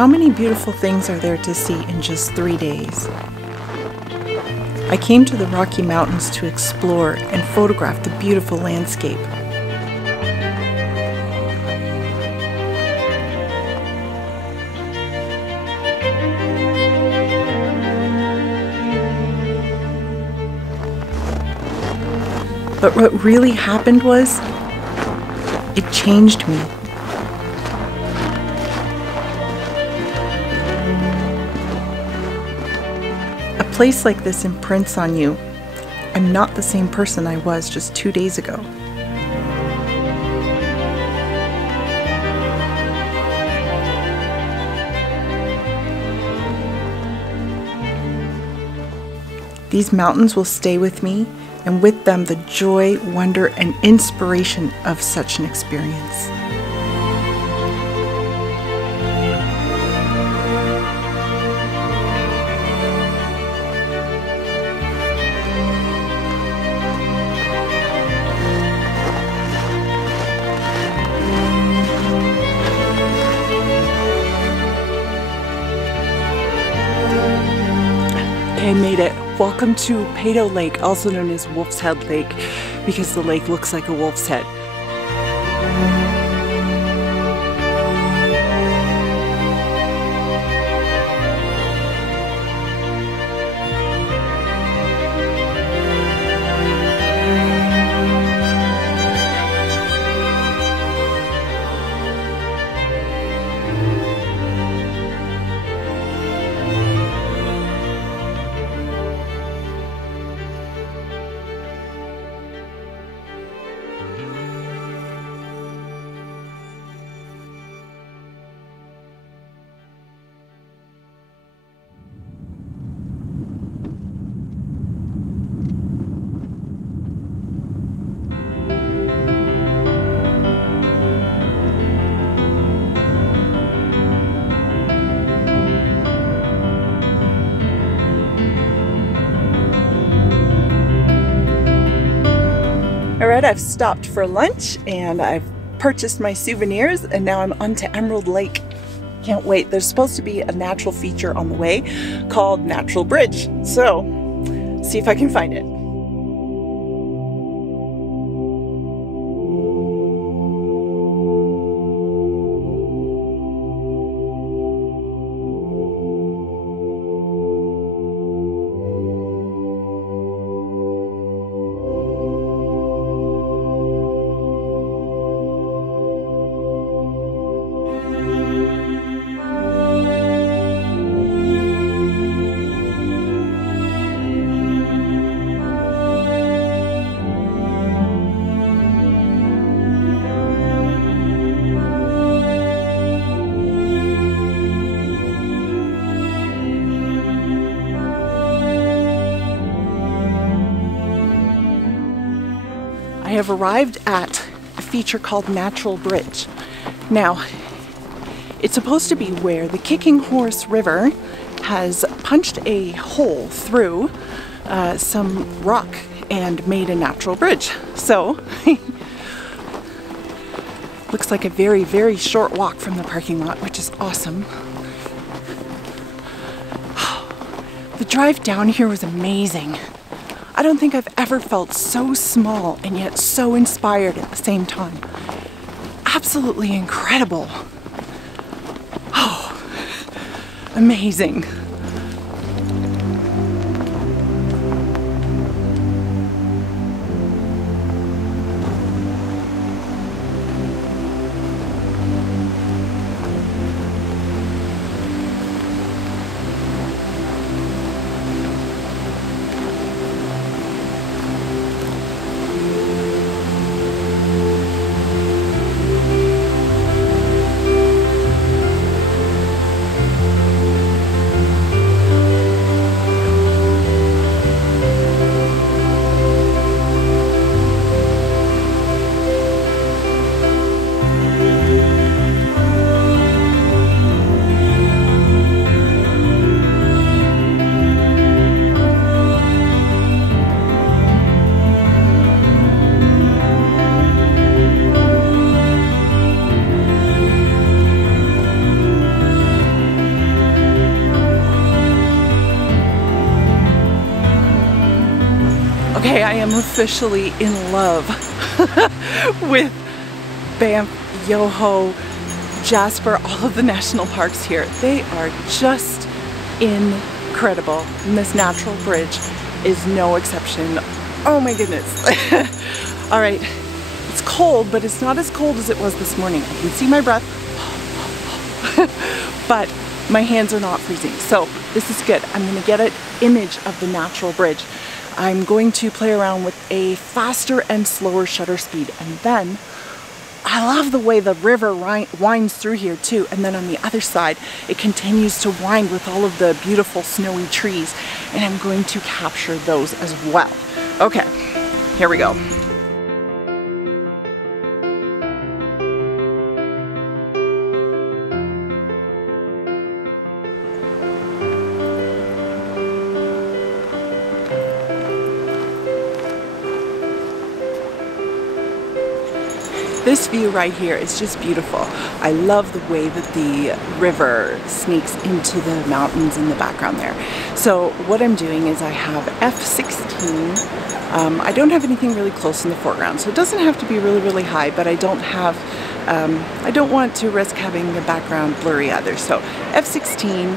How many beautiful things are there to see in just 3 days? I came to the Rocky Mountains to explore and photograph the beautiful landscape. But what really happened was, it changed me. A place like this imprints on you. I'm not the same person I was just 2 days ago. These mountains will stay with me, and with them the joy, wonder, and inspiration of such an experience. I made it. Welcome to Peyto Lake, also known as Wolf's Head Lake, because the lake looks like a wolf's head. Alright, I've stopped for lunch and I've purchased my souvenirs, and now I'm on to Emerald Lake. Can't wait. There's supposed to be a natural feature on the way called Natural Bridge, so see if I can find it. I have arrived at a feature called Natural Bridge. Now, it's supposed to be where the Kicking Horse River has punched a hole through some rock and made a natural bridge. So, looks like a very, very short walk from the parking lot, which is awesome. The drive down here was amazing. I don't think I've ever felt so small and yet so inspired at the same time. Absolutely incredible. Oh, amazing. Okay, I am officially in love with Banff, Yoho, Jasper, all of the national parks here. They are just incredible, and this natural bridge is no exception. Oh my goodness. All right, it's cold, but it's not as cold as it was this morning. I can see my breath, but my hands are not freezing, so this is good. I'm gonna get an image of the natural bridge. I'm going to play around with a faster and slower shutter speed, and then I love the way the river winds through here too, and then on the other side it continues to wind with all of the beautiful snowy trees, and I'm going to capture those as well. Okay, here we go. This view right here is just beautiful. I love the way that the river sneaks into the mountains in the background there. So what I'm doing is I have f/16. I don't have anything really close in the foreground, so it doesn't have to be really high, but I don't have, I don't want to risk having the background blurry either. So f/16,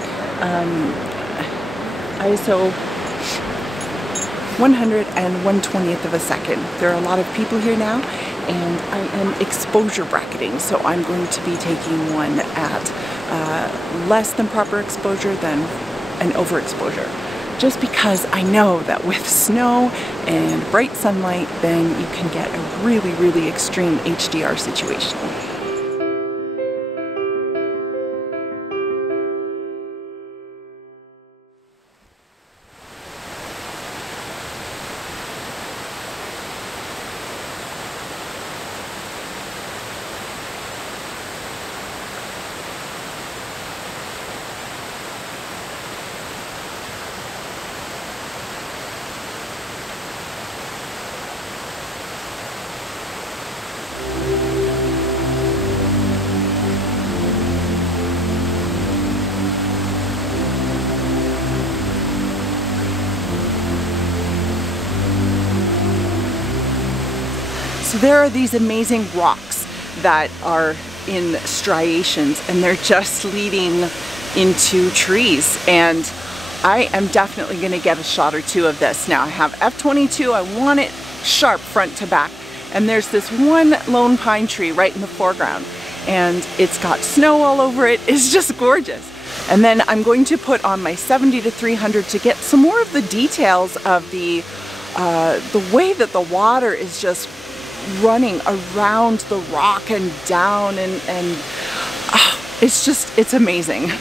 ISO 100 and 1/20th of a second. There are a lot of people here now, and I am exposure bracketing, so I'm going to be taking one at less than proper exposure than an overexposure, just because I know that with snow and bright sunlight, then you can get a really extreme HDR situation. So there are these amazing rocks that are in striations, and they're just leading into trees, and I am definitely going to get a shot or two of this. Now I have f/22, I want it sharp front to back, and there's this one lone pine tree right in the foreground, and it's got snow all over it. It's just gorgeous. And then I'm going to put on my 70-300 to get some more of the details of the way that the water is just running around the rock and down, and it's amazing.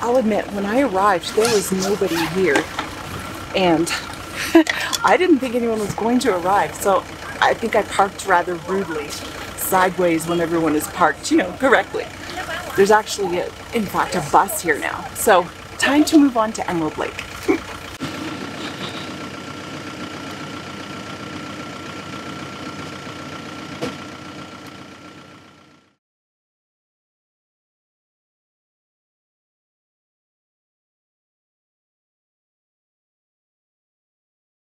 I'll admit, when I arrived, there was nobody here, and I didn't think anyone was going to arrive, so I think I parked rather rudely, sideways when everyone is parked, correctly. There's actually, in fact, a bus here now, so time to move on to Emerald Lake.